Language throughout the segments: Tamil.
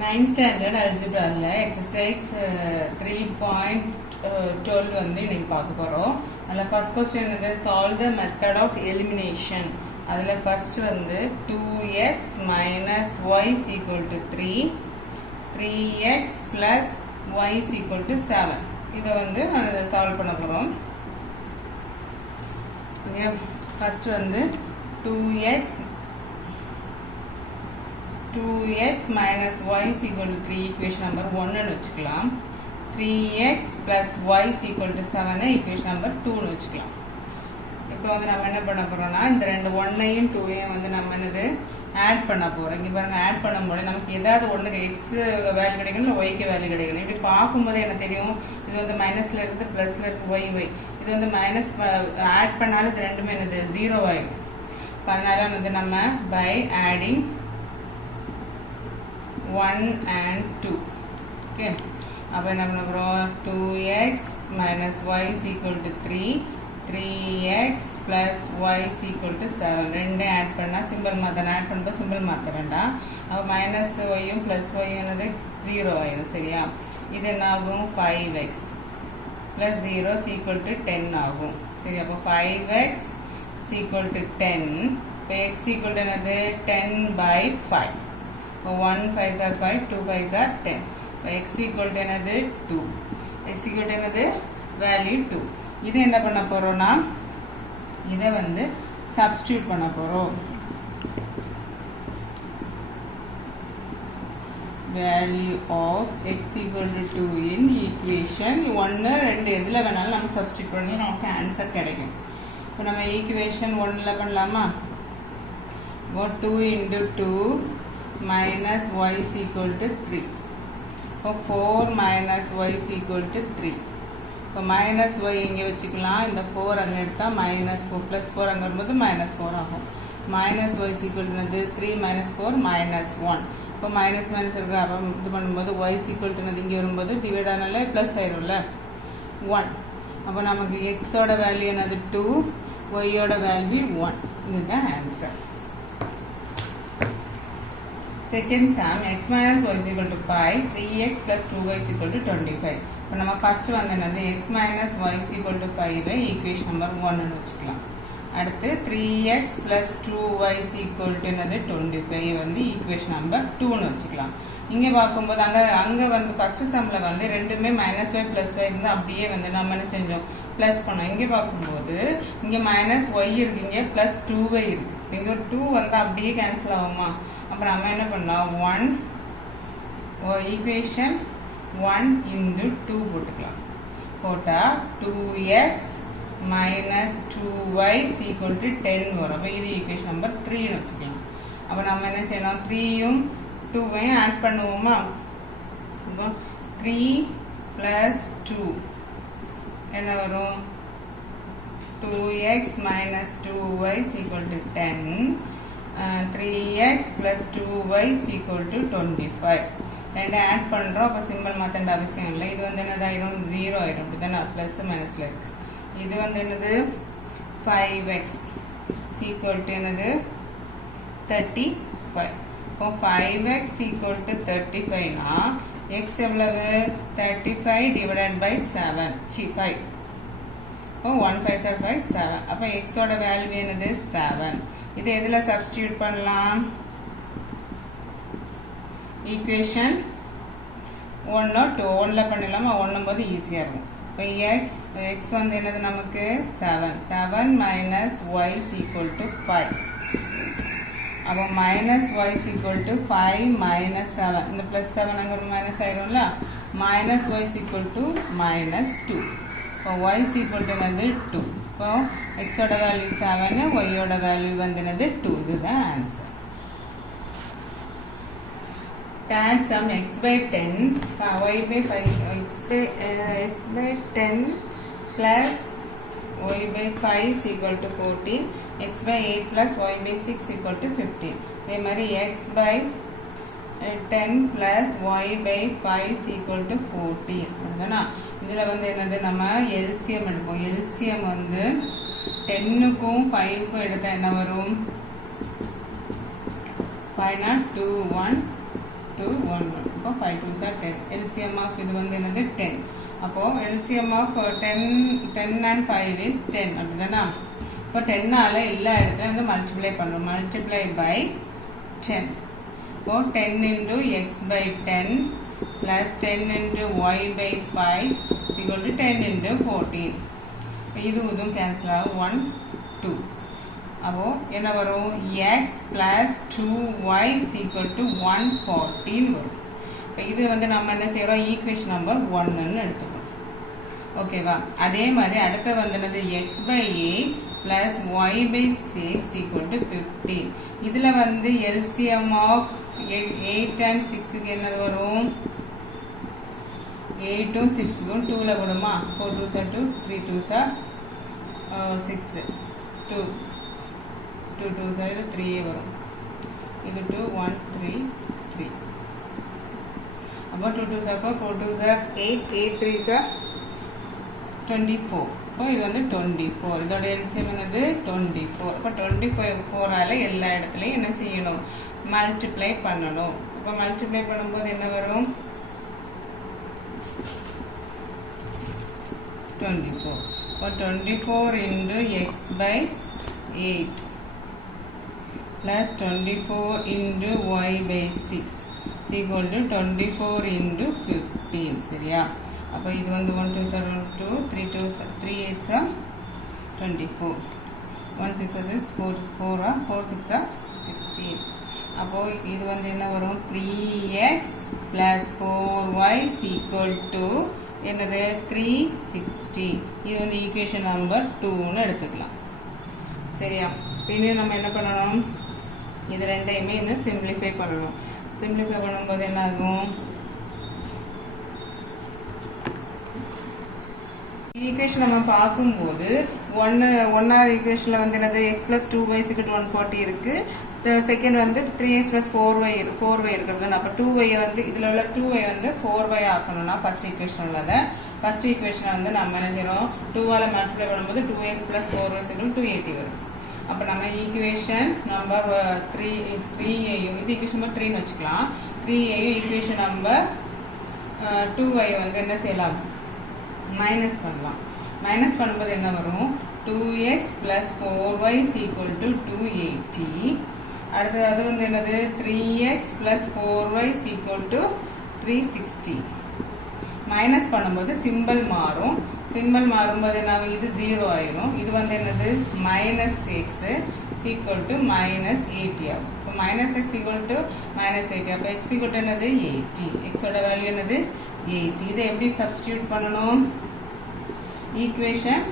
9th standard algebra exercise 3.12 வந்து இன்னைக்கு பார்க்க போறோம். அதுல first question வந்து solve the method of elimination. அதுல first வந்து 2x minus y is equal to 3, 3x plus y is equal to 7. இதை வந்து நான் solve பண்ண போறோம். first வந்து 2x minus y is equal to 3 equation number 1 னு வச்சுக்கலாம். 3x plus y is equal to 7 equation number 2 னு வச்சுக்கலாம். இப்போ வந்து நம்ம என்ன பண்ண போறோம்னா இந்த ரெண்டு 1ஐயும் 2ஐயும் வந்து நம்ம என்னது ஆட் பண்ண போறோம். இங்க பாருங்க ஆட் பண்ணும்போது நமக்கு ஏதாவது ஒண்ணுக்கு x வேல்யூ கிடைக்கணும் இல்ல y க்கு வேல்யூ கிடைக்கணும். இப்படி பாக்கும்போது என்ன தெரியும் இது வந்து மைனஸ்ல இருந்து பிளஸ்ல இருக்கு y இது வந்து மைனஸ் ஆட் பண்ணாலும் இது ரெண்டுமே என்னது 0 ஆயிடும். அதனால வந்து நம்ம by adding 1 and 2. Okay. அப்ப என்ன பண்ண போறோம் 2x minus y is equal to 3, 3x plus y is equal to 7. ரெண்டே ஆட் பண்ணா சிம்பிள் மாத்தணும். ஆட் பண்ணும்போது சிம்பிள் மாத்த வேண்டாம். அப்ப மைனஸ் yயும் பிளஸ் y என்னது 0 ஆயிடும். சரியா? இது என்ன ஆகும் 5x plus 0 is equal to 10 ஆகும். சரி அப்ப 5x is equal to 10. இப்ப x equal to என்னது 10 by 5. 1 5s are 5, 2 5s are 10. x equal to என்னது 2. x equal to என்னது value 2. இது என்ன பண்ண போறோம்னா இத வந்து substitute பண்ண போறோம். value of x equal to 2 in equation 1 2 எதுல வேணாலும் நம்ம substitute பண்ணி நமக்கு ஆன்சர் கிடைக்கும். இப்போ நம்ம equation 1ல பண்ணலாமா? 2 into 2 minus y is equal to 3. So 4 minus y is equal to 3. So minus y இங்கே வச்சுக்கலாம். இந்த 4 அங்க எடுத்தா minus 4 plus 4 அங்க வரும்போது minus 4 ஆகும். minus y is equal to 3 minus 4 minus 1. இப்போ minus minus இருக்கு. அப்போ இது பண்ணும்போது y is equal to இங்கே வரும்போது டிவைட் ஆனால plus ஆயிரும்ல 1. அப்போ நமக்கு x ஓட வேல்யூ என்னது 2, y ஓட வேல்யூ 1. இதுதான் answer. Second sum x minus y is equal to 5, 3x plus 2y is equal to 25. இப்போ நம்ம ஃபர்ஸ்ட் வந்து என்னது x minus y is equal to 5 equation number 1 னு வச்சுக்கலாம். அடுத்து 3x plus 2y is equal to என்னது 25 வந்து ஈக்குவேஷன் நம்பர் 2 னு வச்சுக்கலாம். இங்க பாக்கும்போது அங்க வந்து ஃபர்ஸ்ட் சம்ல வந்து ரெண்டுமே -y + y இருந்தா அப்படியே வந்து நம்ம என்ன செஞ்சோம் ப்ளஸ் பண்ணோம். இங்க பாக்கும்போது இங்க -y இருக்கு, இங்க +2y இருக்கு. இங்க ஒரு 2 வந்து அப்படியே கேன்சல் ஆகுமா? அப்ப நம்ம என்ன பண்ணலாம் 1 ஈக்குவேஷன் 1 into 2 போட்டுக்கலாம். போட்டா 2x minus 2y is equal to 10 வரும். அப்ப இது ஈக்குவேஷன் நம்பர் 3 னு வச்சுக்கலாம். அப்ப நம்ம என்ன செய்யலாம் 3யும் 2வையும் ஆட் பண்ணுவோமா? அப்ப 3 plus 2 என்ன வரும் 2x minus 2y is equal to 10. 3x plus 2y is equal to 25. ரெண்டு ஆட் பண்றோம். அப்ப சிம்பிள் மாத்தண்ட அவசியம் இல்லை. இது வந்து என்னதாயிரும் 0 ஆயிரும். அப்படிதானே பிளஸ் மைனஸ்ல இருக்கு. இது வந்து என்னது 5x is equal to என்னது 35. இப்போ 5x equal to 35 னா x எவ்வளவு 35 divided by 7 5. இப்போ 1 5 are 5 7. அப்ப x ஓட வேல்யூ என்னது 7. இது எதுல சப்ஸ்டிட்யூட் பண்ணலாம்? ஈக்குவேஷன் 1 or 2 1ல பண்ணலாமா? 1 போது ஈஸியா இருக்கும். இப்போ x வந்து என்னது நமக்கு 7 minus y is equal to 5. அப்போ minus y is equal to 5 minus 7. இந்த plus 7 அங்க ஒரு minus ஆயிரும்ல. minus y is equal to minus 2. இப்போ y is equal to என்னது 2. இப்போ x ஓட வேல்யூ 7, y ஓட வேல்யூ வந்து என்னது 2. இதுதான் answer. Add sum x by 10, y by 5, x by 10 plus y by 5 is equal to 14, x by 8 plus y by 6 equal to 15. இதே மாதிரி x by 10 plus y by 5 is equal to 14. அப்படிதானா? இதுல வந்து என்னது நம்ம LCM எடுப்போம். LCM வந்து 10க்கும் 5க்கும் எடுத்தா என்ன வரும் 5 not 2 1 2 1 1 அப்போ 5 2s are 10 LCM of இது வந்து என்னது 10 அப்போ LCM of 10 and 5 is 10 அப்படிதானா இப்போ 10 ஆல எல்லா இடத்துல வந்து மல்டிப்ளை பண்ணுறோம் மல்டிப்ளை பை 10 இப்போ 10 into x by 10 plus 10 into y by 5 is equal to 10 into 14 இதுவும் கேன்சல் ஆகும் 1 2 அப்போ என்ன வரும் x plus 2y is equal to 114 வரும் இப்போ இது வந்து நம்ம என்ன செய்கிறோம் ஈக்குவேஷன் நம்பர் 1ன்னு எடுத்துக்கணும் ஓகேவா அதே மாதிரி அடுத்து வந்து x by 8 plus y by 6 equal to 15 இதில் வந்து LCM of 8 and 6க்கு என்னது வரும் 8 6 2ல கொடுமா 4 2s are 2 3 2s are 6 2 2 2s are 3 வரும் இது 2 1 3 3 அப்போ 2 2s are 4 4 2s are 8 8 3s are 24 இப்போ இது வந்து 24 இதோட எல்சிஎம் என்னது 24 அப்போ 24 ஆல எல்லா இடத்துலையும் என்ன செய்யணும் மல்டிப்ளை பண்ணணும் இப்போ மல்டிப்ளை பண்ணும்போது என்ன வரும் 24 இப்போ 24 into x by 8 plus 24 into y by 6 is equal to 24 into 15 சரியா அப்போ இது வந்து 1 2 7 2 3 2 3 8 24 1 6 is 4 4 4 6 16 அப்போ இது வந்து என்ன வரும் 3x plus 4y is equal to என்னது 360 இது வந்து ஈக்குவேஷன் நம்பர் 2ன்னு எடுத்துக்கலாம் சரியா இன்னும் நம்ம என்ன பண்ணணும் இது ரெண்டையுமே இன்னும் சிம்பிளிஃபை பண்ணணும் சிம்பிளிஃபை பண்ணும்போது என்ன ஆகும் ஈக்குவேஷன் நம்ம பார்க்கும்போது ஒன்னாவது ஈக்குவேஷனில் வந்து என்னது x plus 2y is equal to 140 இருக்கு செகண்ட் வந்து 3x plus 4y இருக்கிறது அப்போ 2y வந்து இதில் உள்ள 2y வந்து 4y ஆக்கணும்னா ஃபர்ஸ்ட் ஈக்குவேஷன் உள்ளதை ஃபர்ஸ்ட் ஈக்குவேஷனை வந்து நம்ம என்ன செய்யறோம் 2ஆல் மல்டிப்ளை பண்ணும்போது 2x plus 4y is equal to 280 வரும் அப்போ நம்ம ஈக்குவேஷன் நம்பர் 3ஐயும் இது ஈக்குவேஷன் நம்பர் 3ன்னு வச்சுக்கலாம் 3ஐயும் ஈக்குவேஷன் நம்பர் 2y வந்து என்ன செய்யலாம் மைனஸ் பண்ணலாம் மைனஸ் பண்ணும்போது என்ன வரும் 2x plus 4y is equal to 280 அடுத்து அது வந்து என்னது 3x plus 4y is equal to 360 minus பண்ணும்போது சிம்பிள் மாறும் சிம்பிள் மாறும்போது என்ன இது 0 ஆயிரும் இது வந்து என்னது minus x is equal to minus 80 ஆகும் இப்போ minus x equal to minus 80 அப்போ x equal to என்னது 80 x ஓட வேல்யூ என்னது 80 இதை எப்படி சப்ஸ்டிடியூட் பண்ணணும் ஈக்குவேஷன்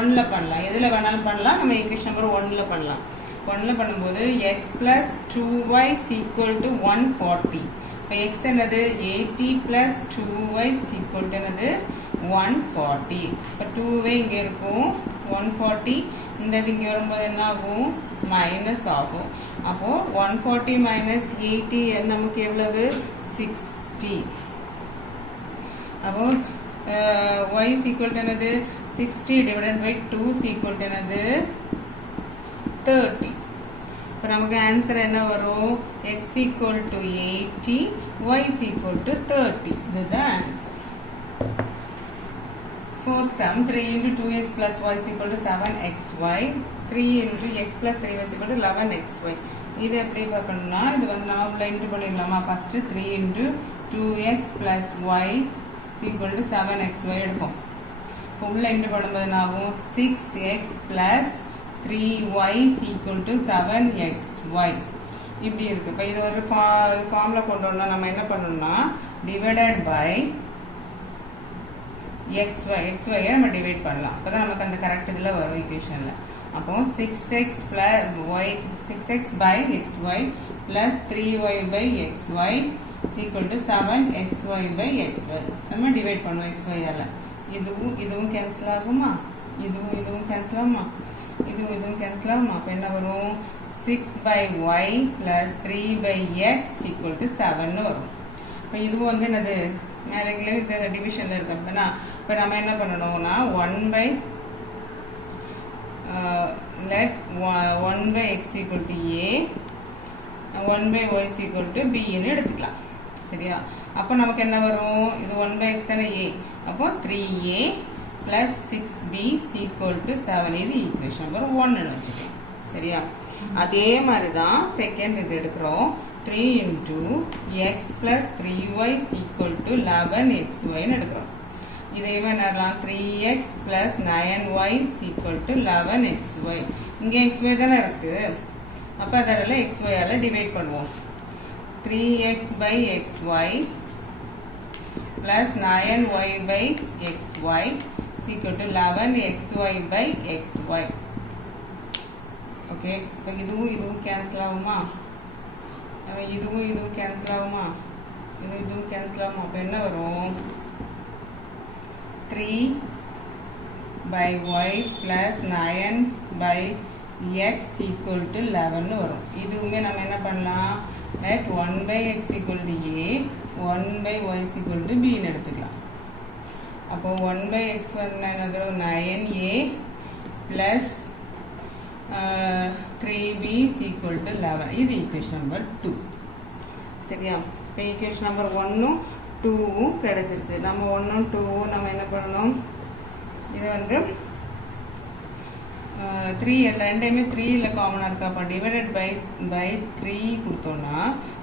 1ல பண்ணலாம் எதில் வேணாலும் பண்ணலாம் நம்ம ஈக்குவேஷன் நம்பர் 1ல பண்ணலாம் 1ல பண்ணும்போது x plus 2y is equal to 140 இப்போ x என்னது 80 plus 2y is equal to என்னது 140 இப்போ 2y இங்கே இருக்கும் 140 இந்த இங்கே வரும்போது என்ன ஆகும் மைனஸ் ஆகும் அப்போ 140 minus 80 நமக்கு எவ்வளவு 60 அப்போ y is equal to என்னது 60 divided by 2 is equal to என்னது 30 இப்போ நமக்கு ஆன்சர் என்ன வரும் x equal to 80 y is equal to 30 இதுதான் answer fourth sum 3 into 2x plus y is equal to 7xy 3 into x plus 3y is equal to 11xy இது எப்படி பார்க்கணும்னா இது வந்து நம்ம உள்ள இன்டு பண்ணிடலாமா first 3 into 2x plus y is equal to 7xy எடுப்போம் இப்போ உள்ள இன்டு பண்ணும்போது என்ன ஆகும் 6x plus 3y is equal to 7xy இப்படி இருக்கு இப்போ இது ஒரு ஃபார்ம்ல கொண்டு வரணும் நம்ம என்ன பண்ணணும்னா டிவைடட் பை xy நம்ம டிவைட் பண்ணலாம் அப்பதான் நமக்கு அந்த கரெக்ட் இதுல வரும் ஈக்குவேஷன்ல அப்போ 6x by xy plus 3y by xy is equal to 7xy by xy நம்ம டிவைட் பண்ணுவோம் xy ஆல இதுவும் கேன்சல் ஆகுமா இதுவும் கேன்சல் ஆகுமா இதுவும் கேன்சல் ஆகுமா அப்போ என்ன வரும் 6 by y plus 3 by x equal to 7 வரும் இப்போ இதுவும் வந்து என்னது மேலே இந்த டிவிஷன்ல இருக்கு அப்படின்னா இப்போ நம்ம என்ன பண்ணணும்னா 1 by let 1 by x equal to a 1 by y is equal to b ன்னு எடுத்துக்கலாம் சரியா? அப்போ நமக்கு என்ன வரும்? இது 1/x தானே a. அப்போ 3a plus 6b is equal to 7. இது ஈக்குவேஷன் நம்பர் 1 வச்சுக்கேன். சரியா? அதே மாதிரி தான் செகண்ட் இது எடுக்கிறோம். 3 into x plus 3y is equal to 11xy எடுக்கிறோம். இதைவே என்னலாம் 3x plus 9y is equal to 11xy. இங்கே xy தானே இருக்கு. அப்போ அதனால xy ஆல டிவைட் பண்ணுவோம். 3x by xy plus 9y by xy is equal to 11xy by xy. Okay, இப்போ இதுவும் கேன்சல் ஆகுமா? இதுவும் கேன்சல் ஆகுமா? இதுவும் கேன்சல் ஆகுமா? அப்போ என்ன வரும்? 3 by y plus 9 by x equal to 11 வரும். இதுவுமே நம்ம என்ன பண்ணலாம்? let 1 by x equal to a, 1 by y equal to b ன்னு எடுத்துக்கலாம். அப்போ 1 by x வந்து என்னது? 9a plus 3b is equal to 11. இது ஈக்குவேஷன் நம்பர் 2. சரியா? இப்போ ஈக்குவேஷன் நம்பர் 1ம் 2ம் கிடைச்சிருச்சு. நம்ம 1ம் 2ம் நம்ம என்ன பண்ணணும்? இது வந்து 3 ரெண்டையுமே 3ல காமனாக இருக்கா? அப்போ டிவைடட் பை 3 கொடுத்தோம்னா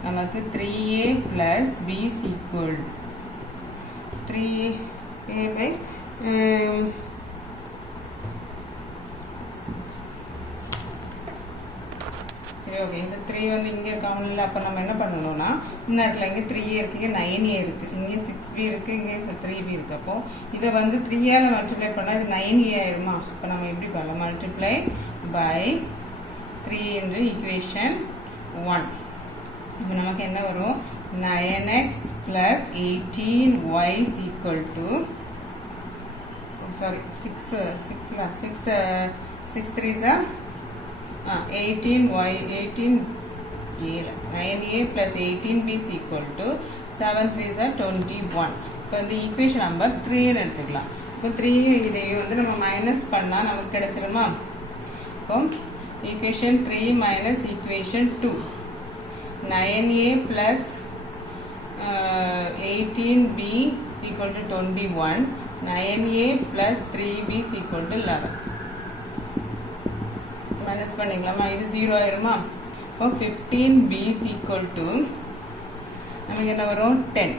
நமக்கு 3a plus b is equal 3a by சரி, ஓகே. இந்த 3 வந்து இங்கே காமன் இல்லை. அப்போ நம்ம என்ன பண்ணணும்னா இந்த இடத்துல இங்கே 3a இருக்குது, இங்கே 9a இருக்குது, இங்கே 6b இருக்குது, இங்கே 3b இருக்குது. அப்போ இதை வந்து 3ஆல் மல்டிப்ளை பண்ணால் இது 9a ஆயிருமா? அப்போ நம்ம எப்படி பண்ணலாம்? மல்டிப்ளை பை 3 என்று ஈக்குவேஷன் 1. இப்போ நமக்கு என்ன வரும்? 9x plus 18y is equal to sorry 6 3s are 18y 9a plus 18b is equal to 7 3s are 21. இப்போ இந்த ஈக்குவேஷன் நம்பர் 3ன்னு எடுத்துக்கலாம். இப்போ 3 இதையும் வந்து நம்ம மைனஸ் பண்ணால் நமக்கு கிடைச்சிருமா? இப்போ equation 3 minus equation 2, 9a plus 18b is equal to 21, 9a plus 3b is equal to 11. Minus பண்ணிக்கலாமா? இது 0 ஆயிருமா? இப்போ 15b is equal to நமக்கு என்ன வரும்? 10.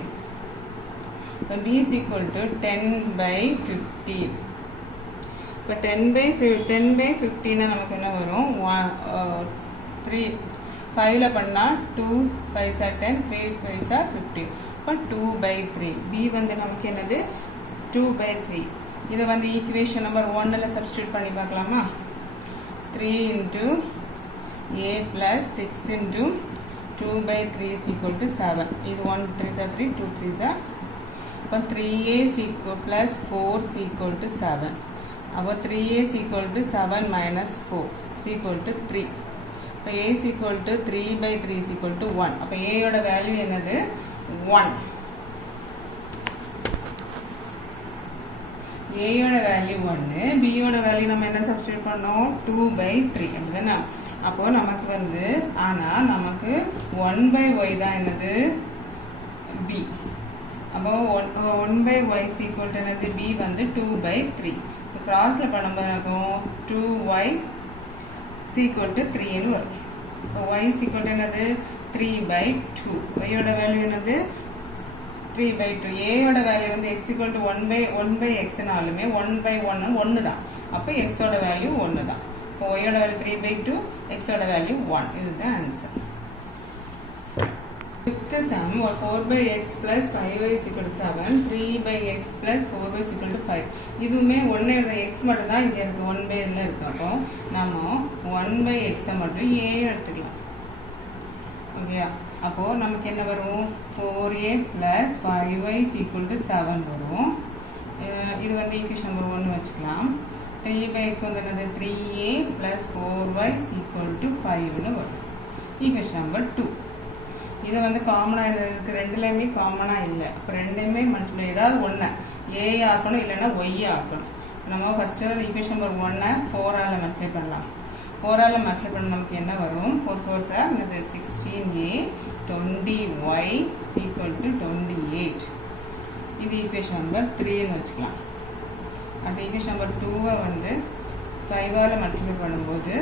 இப்போ b is equal to 10 by 15. இப்போ 10 by 15 நமக்கு என்ன வரும்? 5ல பண்ணால் 2 5s are 10, 3 5s are 15. இப்போ 2 by 3. b வந்து நமக்கு என்னது? 2 by 3. இதை வந்து ஈக்குவேஷன் நம்பர் 1ல் சப்ஸ்டியூட் பண்ணி பார்க்கலாமா? 3 into a plus 6 into 2 by 3 is equal to 7. இது 1 3s are 3, 2 3s are. இப்போ 3a is equal plus 4 is equal to 7. அப்போ 3a is equal to 7 minus 4 is equal to 3. இப்போ a is equal to 3 by 3 is equal to 1. அப்போ a யோட வேல்யூ என்னது? 1. a யோட வேல்யூ 1, b யோட வேல்யூ நம்ம என்ன சப்ஸ்டிட்யூட் பண்ணோம்? 2 by 3. அப்படிதானே? அப்போ நமக்கு வந்து ஆனால் நமக்கு 1 by y தான் என்னது? b. அப்போ 1 by y is equal to என்னது? b வந்து 2 by 3. இப்போ கிராஸில் பண்ணும்போது இருக்கும் 2y is equal to 3ன்னு வரும். இப்போ y is equal to என்னது? 3 by 2. y யோட வேல்யூ என்னது? 3 by 2. a யோட வேல்யூ வந்து x equal to 1 by x நாலுமே 1 by 1 1 தான். அப்போ x ஓட வேல்யூ 1 தான். இப்போ y யோட வேல்யூ 3 by 2, x ஓட வேல்யூ 1. இதுதான் answer. Fifth sum 4 by x plus 5y is equal to 7, 3 by x plus 4y is equal to 5. இதுவுமே 1 x மட்டும் தான் இங்கே இருக்குது, 1 by எல்லாம் இருக்குது. அப்போ நம்ம 1 by x மட்டும் a எடுத்துக்கலாம். ஓகேயா? அப்போது நமக்கு என்ன வரும்? 4a plus 5y is equal to 7 வரும். இது வந்து ஈக்குவேஷன் நம்பர் 1 வச்சுக்கலாம். 3 by x வந்து என்னது? 3a plus 4y is equal to 5ன்னு வரும். Equation number 2. இதை வந்து காமனாக இருக்குது, ரெண்டுலேயுமே காமனாக இல்லை. இப்போ ரெண்டுமே மல்டிப்ளை ஏதாவது ஒன்று ஏ ஆக்கணும், இல்லைன்னா ஒய் ஆக்கணும். நம்ம ஃபஸ்ட்டு ஈக்குவேஷன் நம்பர் 1 4ஆல் மல்டிப்ளை பண்ணலாம். 4ஆல் மல்டிப்ளை பண்ண நமக்கு என்ன வரும்? 4 4s are 16a 20y equal to 28. இது ஈக்குவேஷன் நம்பர் 3ன்னு வச்சுக்கலாம். அப்போ ஈக்குவேஷன் நம்பர் 2 வந்து 5ஆல் மல்டிப்ளை பண்ணும்போது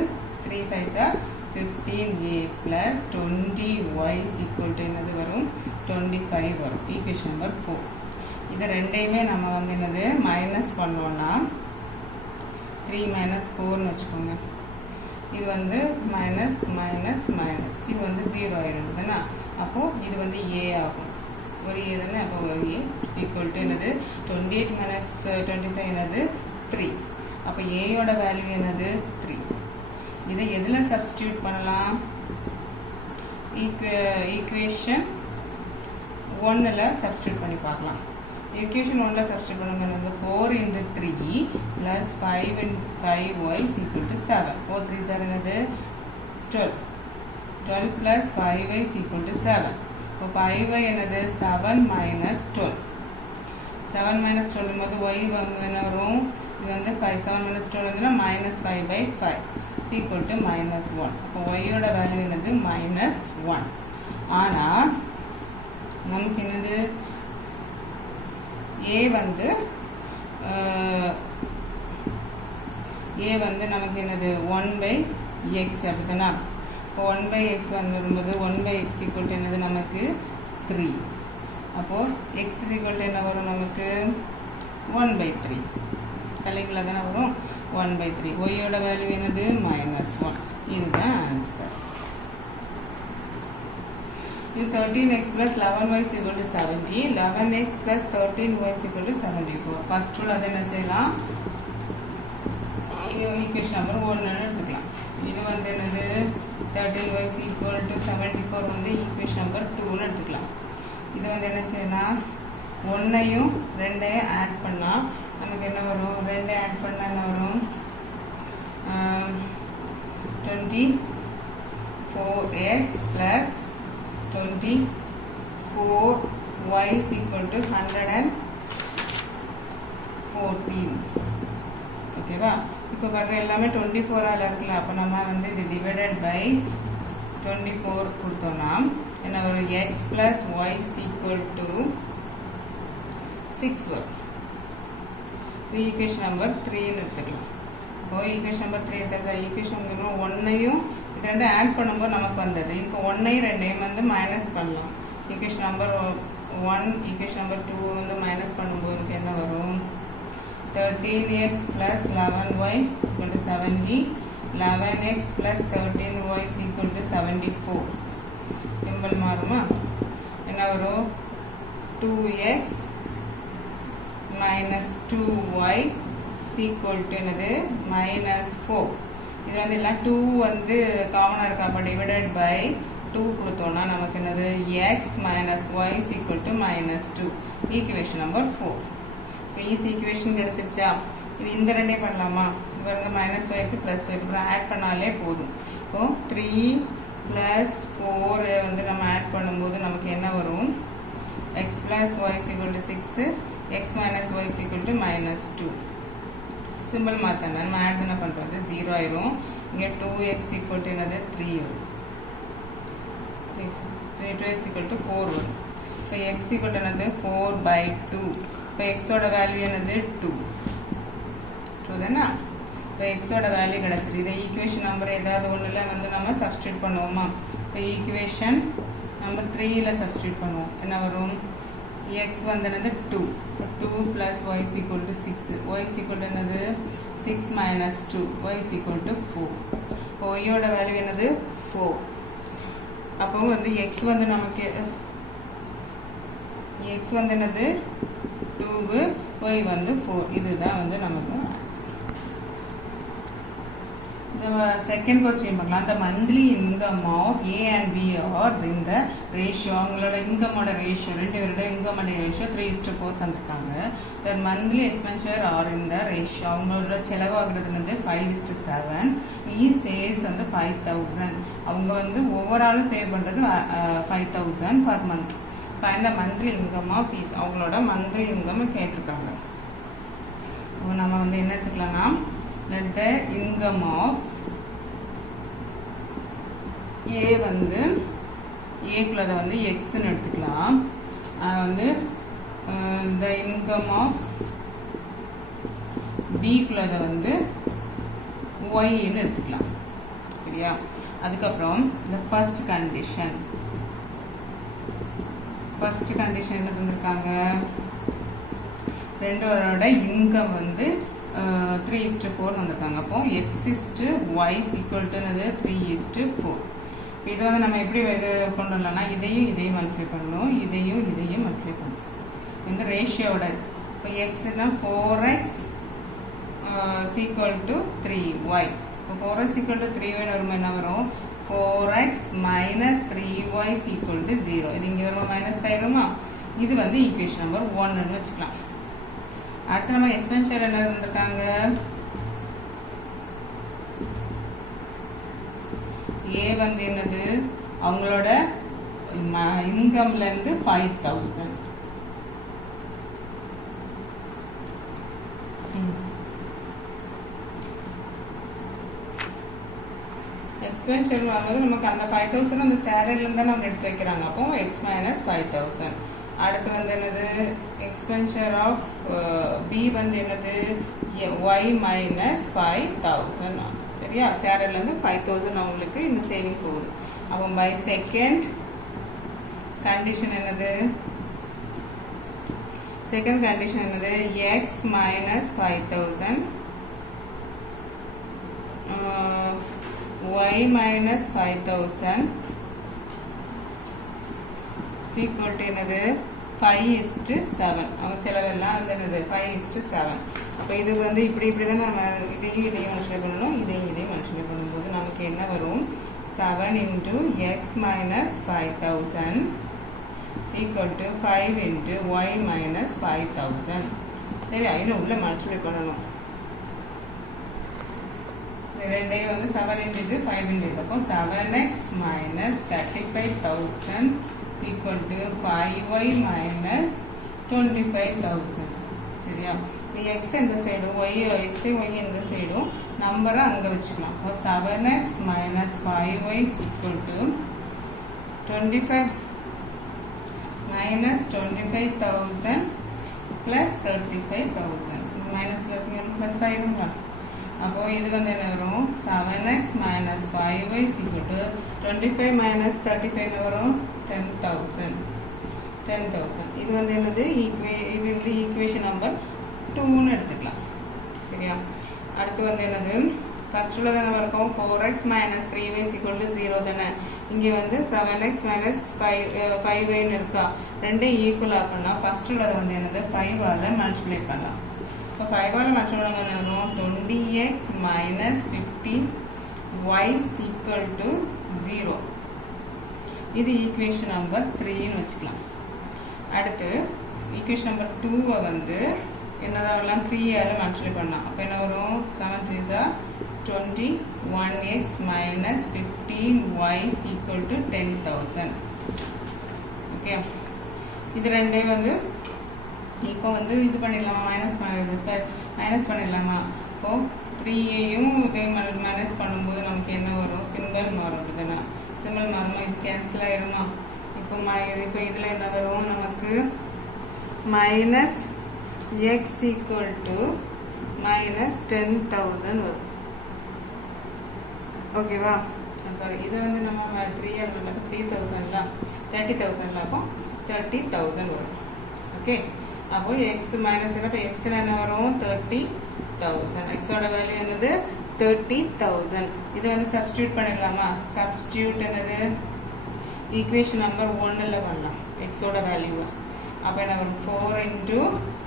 3 5s are 15a plus 20y equal to என்னது வரும் 25 வரும். Equation number 4. இது ரெண்டையுமே நம்ம வந்து என்னது மைனஸ் பண்ணோன்னா 3 minus 4ன்னு வச்சுக்கோங்க. இது வந்து மைனஸ் மைனஸ் மைனஸ் இது வந்து 0 ஆயிருந்ததுன்னா அப்போது இது வந்து a ஆகும். ஒரு a தானே, அப்போ ஒரு a equal to என்னது 28 minus 25 என்னது 3. அப்போ ஏயோட வேல்யூ என்னது 3. இதை எதில் சப்ஸ்டியூட் பண்ணலாம்? ஈக்குவேஷன் 1ல் சப்ஸ்டியூட் பண்ணி பார்க்கலாம். ஈக்குவேஷன் 1ல் சப்ஸ்டியூட் பண்ணும்போது 4 into 3 plus 5 into 5y is equal to 7. 4 3s are என்னது 12. 12 plus 5y is equal to 7. இப்போ 5y என்னது 7 minus 12. 7 minus 12 போது y என்ன வரும்? இது வந்து 5 7 minus 12 வந்துன்னா minus 5 by 5 is equal to minus 1. அப்போ yயோட வேல்யூ என்னது minus 1. ஆனால் நமக்கு என்னது a வந்து நமக்கு என்னது 1 by x அப்படின்னா இப்போ 1 by x வரும்போது 1 by x equal to என்னது நமக்கு 3. அப்போது x is equal to என்ன வரும் நமக்கு 1 by 3. தலைக்குள்ள தானே வரும் 1 by 3. ஒய்யோட வேல்யூ என்னது minus 1. இதுதான் ஆன்சர். இது 13x plus 11y is equal to 70. 11x plus 13y is equal to 74. First rule அதை என்ன செய்யலாம்? ஈக்குவேஷன் நம்பர் 1ன்னு எடுத்துக்கலாம். இது வந்து என்னது 13y is equal to 74 வந்து ஈக்குவேஷன் நம்பர் 2ன்னு எடுத்துக்கலாம். இது வந்து என்ன செய்யலாம்? 1ஐயும் 2ஐயும் ஆட் பண்ணால் நமக்கு என்ன வரும்? 2 ஆட் பண்ணால் என்ன வரும்? 24x plus 24y is equal to 114. ஓகேவா? இப்போ பாருங்க எல்லாமே 24ஆல் இருக்குல்ல, அப்போ நம்ம வந்து இது டிவைடட் பை 24 கொடுத்தோம்னா என்ன வரும்? x plus y is equal to 6 வரும். இது ஈக்குவேஷன் நம்பர் 3ன்னு எடுத்துக்கலாம். இப்போ ஈக்குவேஷன் நம்பர் 3 எடுத்தால் ஈக்குவேஷன் நம்பர் 1ஐயும் இது ரெண்டும் ஆட் பண்ணும்போது நமக்கு வந்தது. இப்போ 1ஐயும் 2ஐயும் வந்து மைனஸ் பண்ணலாம். ஈக்குவேஷன் நம்பர் 1 ஈக்குவேஷன் நம்பர் 2 வந்து மைனஸ் பண்ணும்போது நமக்கு என்ன வரும்? 13x plus 11y equal to 70. 11x plus 13y is equal to 74. Simple மாறுமா? என்ன வரும்? 2x minus 2y is equal to என்னது minus 4. இது வந்து எல்லாம் 2 வந்து காமனாக இருக்கா, அப்போ டிவைடட் பை 2 கொடுத்தோம்னா நமக்கு என்னது x minus y is equal to minus 2. Equation number 4. இப்போ ஈஸி ஈக்குவேஷன் கிடச்சிருச்சா? இது இந்த ரெண்டே பண்ணலாமா? பாருங்க மைனஸ் 5 ப்ளஸ் 5 அப்புறம் ஆட் பண்ணாலே போதும். இப்போது 3 + 4 வந்து நம்ம ஆட் பண்ணும்போது நமக்கு என்ன வரும்? x plus y is equal to 6, x minus y is equal to minus 2. Simple மாற்றணும். நம்ம ஆட் என்ன பண்ணுறது? 0 ஆயிரும். இங்கே 2x equal to என்னது 3 வரும். 2x equal to 4 வரும். இப்போ x equal to என்னது 4/2. இப்போ எக்ஸோட வேல்யூ என்னது 2 தானே? இப்போ எக்ஸோட வேல்யூ கிடச்சிது. இதை ஈக்குவேஷன் நம்பர் ஏதாவது ஒன்றில் வந்து நம்ம சப்ஸ்டியூட் பண்ணுவோமா? இப்போ ஈக்குவேஷன் நம்பர் 3ல் சப்ஸ்டியூட் பண்ணுவோம். என்ன வரும்? x வந்து என்னது 2. 2 plus y is equal to 6. y is equal to என்னது 6 minus 2. y is equal to 4. இப்போ y-யோட வேல்யூ என்னது 4. அப்போ வந்து x வந்து நமக்கு x வந்து என்னது 2, y வந்து 4. இதுதான் வந்து நமக்கு செகண்ட் கொஸ்டின் பண்ணலாம். The monthly income of A and B are in the ratio, அவங்களோட இன்கமோட ரேஷியோ, ரெண்டு பேரோட இன்கமோட ரேஷியோ 3:4 தந்திருக்காங்க. The monthly expenditure are in the ratio, அவங்களோட செலவாகிறது வந்து 5:7. He says வந்து 5,000. அவங்க வந்து ஓவராலும் சேவ் பண்ணுறது 5,000 per month. Find the monthly income of each, அவங்களோட மந்த்லி இன்கம் கேட்டிருக்காங்க. நம்ம வந்து என்ன எடுத்துக்கலாம்னா, let the income of A வந்து ஏக்குள்ளதை வந்து எக்ஸ்ன்னு எடுத்துக்கலாம். வந்து the income of பிக்குள்ளதை வந்து ஒய்ன்னு எடுத்துக்கலாம். சரியா? அதுக்கப்புறம் இந்த ஃபர்ஸ்ட் கண்டிஷன் என்ன தந்திருக்காங்க, ரெண்டோட இன்கம் வந்து 3:4 வந்திருக்காங்க. அப்போ x:y ஈக்குவல்ட்டுனது 3:4. இது வந்து நம்ம எப்படி இது கொண்டு வரலாம்னா இதையும் மல்டிப்ளை பண்ணணும், இதையும் மல்டிப்ளை பண்ணணும். இந்த ரேஷியோட இப்போ எக்ஸ்னா 4x ஈக்குவல் டு 3y. இப்போ 4x ஈக்குவல் டு 3y வரும்போது என்ன வரும், 4x minus 3y equal to 0. இது இங்கே வருமா மைனஸ் ஆயிருமா. இது வந்து ஈக்குவேஷன் நம்பர் 1ன்னு வச்சுக்கலாம். அடுத்து நம்ம எக்ஸ்பென்சர் என்ன இருந்திருக்காங்க, ஏ வந்து என்னது அவங்களோட இன்கம்ல இருந்து 5,000. எக்ஸ்பென்சர் வரும்போது நமக்கு அந்த 5,000 அந்த சேலரியில தான் நம்ம எடுத்து வைக்கிறாங்க. அப்போ x minus 5,000. அடுத்து வந்து என்னது எக்ஸ்பென்சர் ஆஃப் பி வந்து என்னது y minus 5,000. சரியா? சேலரியில இருந்து 5,000 அவங்களுக்கு இந்த சேவிங் போகுது. அப்போ பை செகண்ட் கண்டிஷன் என்னது, செகண்ட் கண்டிஷன் என்னது x minus 5,000 y minus 5,000 equal to என்னது 5:7. அவங்க செலவெல்லாம் வந்து என்னது 5:7. அப்போ இது வந்து இப்படி தான் நம்ம இதையும் மல்டிப்ளை பண்ணணும், இதையும் மல்டிப்ளை பண்ணும்போது நமக்கு என்ன வரும், 7 into x minus 5,000 equal to 5 into y minus 5,000. சரி, இன்னும் உள்ள மல்டிப்ளை பண்ணணும். ரெண்டையும் வந்து 7 into இது 5 into இது. அப்போ 7x minus 35,000 equal to 5y minus 25,000. சரியா? இந்த x இந்த சைடும் y இந்த சைடும் நம்பரை அங்கே வச்சுக்கலாம். அப்போ 7x minus 5y equal to 25 minus 25,000 plus 35,000. மைனஸில் ப்ளஸ் ஆகிடுங்களா? அப்போ இது வந்து என்ன வரும், 7x minus 5y equal to 25 minus 35 வரும் 10,000. இது வந்து என்னது இது வந்து ஈக்குவேஷன் நம்பர் 2ன்னு எடுத்துக்கலாம். சரியா? அடுத்து வந்து என்னது ஃபர்ஸ்ட் உள்ள தானே இருக்கும், 4x minus 3y equal to 0 தானே. இங்கே வந்து 7x minus 5y இருக்கா, ரெண்டும் ஈக்குவல் ஆகணும்னா ஃபர்ஸ்ட் உள்ளது வந்து என்னது 5ஆல் மல்டிப்ளை பண்ணலாம். இப்போ 5ஆல் மல்டிப்ளை பண்ண வரும் 20x minus 15y equal to 0. இது ஈக்குவேஷன் நம்பர் 3ன்னு வச்சுக்கலாம். அடுத்து ஈக்குவேஷன் நம்பர் 2 வந்து என்னதான் வரலாம், 3ஆல் மல்டிப்ளை பண்ணலாம். அப்போ என்ன வரும், 7 3s are 21x minus 15y equal to 10,000. Okay, இது ரெண்டே வந்து இப்போ வந்து இது பண்ணிடலாமா, மைனஸ் பண்ணிடலாமா. இப்போது 3ஐயும் இதே மைனஸ் பண்ணும்போது நமக்கு என்ன வரும், சிம்பிள் மாறும். அப்படிதானே, சிம்பிள் மாறுமா, இது கேன்சல் ஆயிருமா. இப்போ இதில் என்ன வரும் நமக்கு, minus X equal to minus 10,000 வரும். ஓகேவா? சாரி, இது வந்து நம்ம 3,000ல 30,000ல அப்போ 30,000 வரும். ஓகே, அப்போ எக்ஸ் மைனஸ் இப்போ எக்ஸ் என்ன வரும், 30,000. எக்ஸோட வேல்யூ என்னது 30,000. இதை வந்து சப்ஸ்டியூட் பண்ணிடலாமா. சப்ஸ்டியூட் என்னது ஈக்குவேஷன் நம்பர் 1ல் பண்ணலாம் எக்ஸோட வேல்யூவை. அப்போ என்ன வரும், 4 into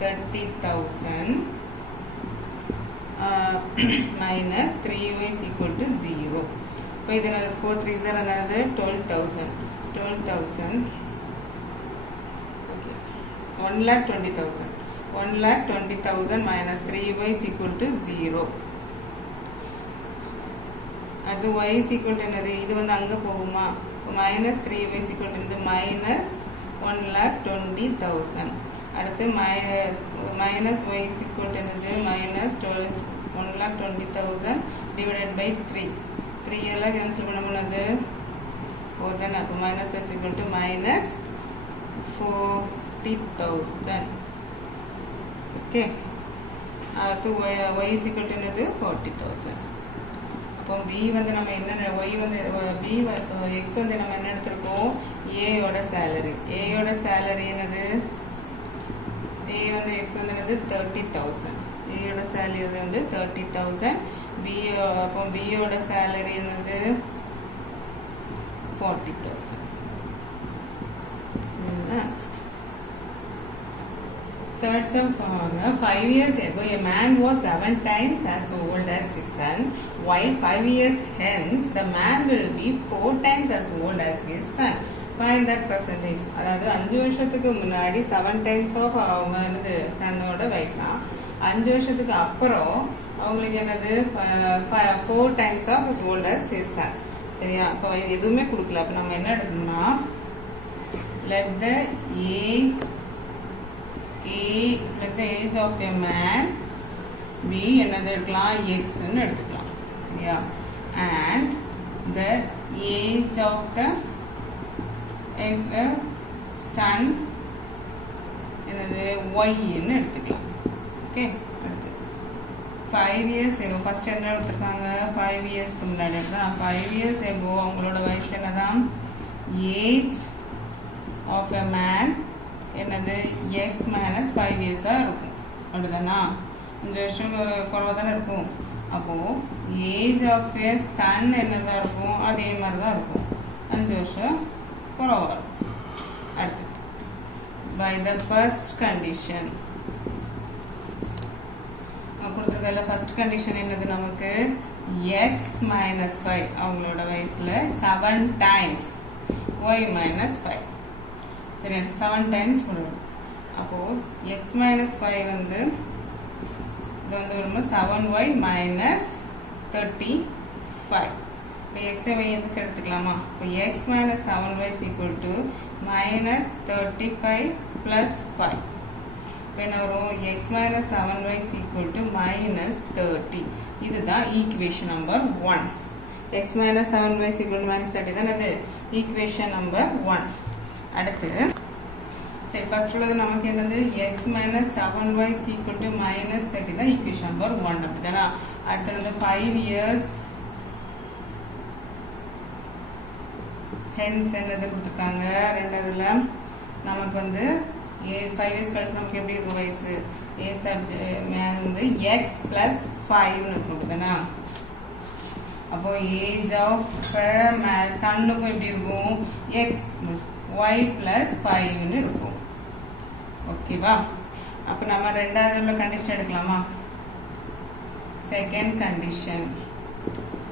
30,000 minus 3y is equal to 0. இப்போ இது என்னது 4 3s are என்னது 12,000. 1,20,000. 1,20,000 minus 3y is equal to 0. அடுத்து y is equal to என்னது, இது வந்து அங்கே போகுமா, minus 3y is equal to இது minus 1,20,000. அடுத்து minus y is equal to என்னது, minus 1,20,000 divided by 3. 3 எல்லாம் கேன்சல் பண்ண முடியாது, 4 then minus y is equal to minus 40,000. Okay. So y is equal to another 40,000. So b வந்து நம்ம என்ன y வந்து b x வந்து நம்ம என்ன எடுத்துறோம் a யோட salary. a யோட salary என்னது a வந்து x வந்து என்னது 30,000. a யோட salary வந்து 30,000. b அப்போ b யோட salary என்னது 40,000. Third sum formula. 5 years ago, a man was 7 times as old as his son, while 5 years hence, the man will be 4 times as old as his son. Find that percentage. அதாவது 5 வருஷத்துக்கு முன்னாடி 7 times of அவங்க வந்து சன்னோட வயசா 5 வருஷத்துக்கு அப்புறம் அவங்களுக்கு என்னது 4 times of as old as his son. சரியா? அப்போ எதுவுமே கொடுக்கல. அப்போ நம்ம என்ன எடுக்கணும்னா let the age of a man be என்னது எடுக்கலாம் x ன்னு எடுத்துக்கலாம். சரியா? and the age of the son என்னது y ன்னு எடுத்துக்கலாம். ஓகே, அடுத்து 5 years ago ஃபர்ஸ்ட் என்ன எடுத்துருக்காங்க 5 இயர்ஸ்க்கு முன்னாடி எடுத்துக்கலாம். 5 years ago அவங்களோட வயசு என்னதான் ஏஜ் ஆஃப் எ மேன் என்னது x minus 5 years இருக்கும். அப்படிதானா? 5 வருஷம் குறைவாக தானே இருக்கும். அப்போது ஏஜ் ஆஃப் எ சன் என்னதான் இருக்கும் அதே மாதிரி தான் இருக்கும். 5 வருஷம் குறைவாக இருக்கும். அடுத்து by the first condition கொடுத்துருக்கல ஃபர்ஸ்ட் கண்டிஷன் என்னது நமக்கு x minus 5 அவங்களோட வயசுல 7 times y minus 5. சரி, 7 times கொடுக்கும். அப்போது x minus 5 வந்து இது வந்து வரும்போது 7y minus 35. இப்போ x y எந்த சைடு எடுத்துக்கலாமா? இப்போ x minus 7y is equal to minus 35 plus 5. இப்போ என்ன வரும் x minus 7y is equal to minus 30. இதுதான் equation number 1. x minus 7y is equal to minus 30 தான் அது ஈக்குவேஷன் நம்பர் 1. அடுத்து சரி ஃபர்ஸ்ட் உள்ளது நமக்கு என்னது x minus 7y is equal to minus 30 தான் ஈக்குவேஷன் நம்பர் 1. அப்படிதானா? அடுத்து 5 years hence என்னது கொடுத்துருக்காங்க ரெண்டாவதுல நமக்கு வந்து 5 years கழிச்சு நமக்கு எப்படி இருக்கும் வயசு a மேன் வந்து x plus 5ன்னு இருக்கும். அப்படிதானா? அப்போ ஏஜ் ஆஃப் சன்னுக்கும் எப்படி இருக்கும் x y plus 5ன்னு இருக்கும். ஓகேவா? அப்போ நம்ம ரெண்டாவது உள்ள கண்டிஷன் எடுக்கலாமா? செகண்ட் கண்டிஷன்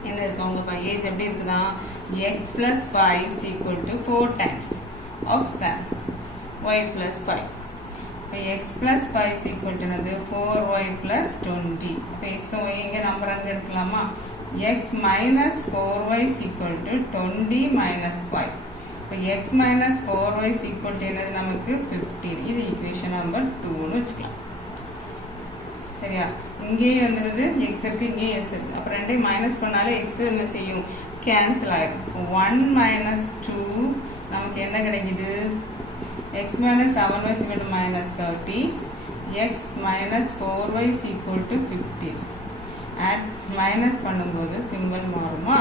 என்ன இருக்கு அவங்க ஏஜ் எப்படி இருக்குதா x plus 5 is equal to 4 times of son y plus 5. இப்போ x plus 5 is equal to 4y plus 20. இப்போ x y எங்க நம்பர் அங்கே எடுக்கலாமா? x minus 4y is equal to 20 minus 5. இப்போ x minus 4y is equal to என்னது நமக்கு 15. இது ஈக்குவேஷன் நம்பர் 2ன்னு வச்சுக்கலாம். சரியா? இங்கேயே வந்துடுது x இருக்கு, இங்கேயே s இருக்கு. அப்போ ரெண்டையும் மைனஸ் பண்ணாலே x என்ன செய்யும் கேன்சல் ஆயிடும். 1 minus 2 நமக்கு என்ன கிடைக்குது x minus 7y is equal to minus 30. x minus 4y is equal to 15. And minus பண்ணும்போது சிம்பிள் மாறுமா?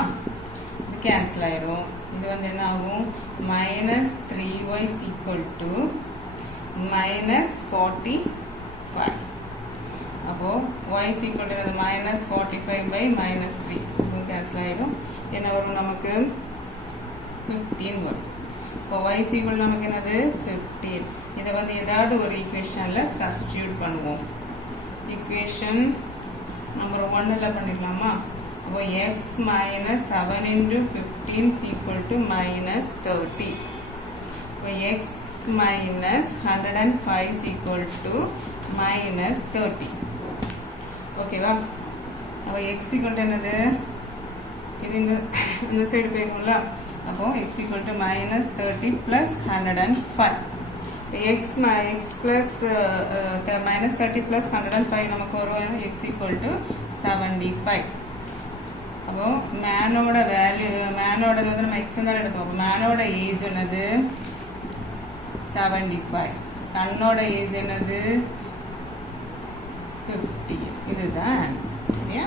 இது கேன்சல் ஆயிடும். இது வந்து என்ன ஆகும் minus 3y is equal to minus 45. அப்போ y is equal to minus 45 by minus 3. இது கேன்சல் ஆயிடும். என்ன வரும் நமக்கு 15 வரும். இப்போ y is equal நமக்கு என்னது 15. இதை வந்து ஏதாவது ஒரு ஈக்குவேஷன்ல சப்ஸ்டிடியூட் பண்ணுவோம். ஈக்குவேஷன் நம்பர் 1ல பண்ணிக்கலாமா? அப்போ x minus 7 into 15 is equal to minus 30. இப்போ x minus 105 is equal to minus 30. ஓகேவா? அப்போ x equal to என்னது இது இந்த சைடு போயிருக்கும்ல. அப்போ x equal to minus 30 plus 105. x plus minus 30 plus 105 நமக்கு வரும் x equal to 75. அப்போ மேனோட வேல்யூ மேனோட வந்து நம்ம எக்ஸ் தான் எடுத்தோம். அப்போ மேனோட ஏஜ் என்னது 75, சன்னோட ஏஜ் என்னது 50. இதுதான் ஆன்சர். சரியா?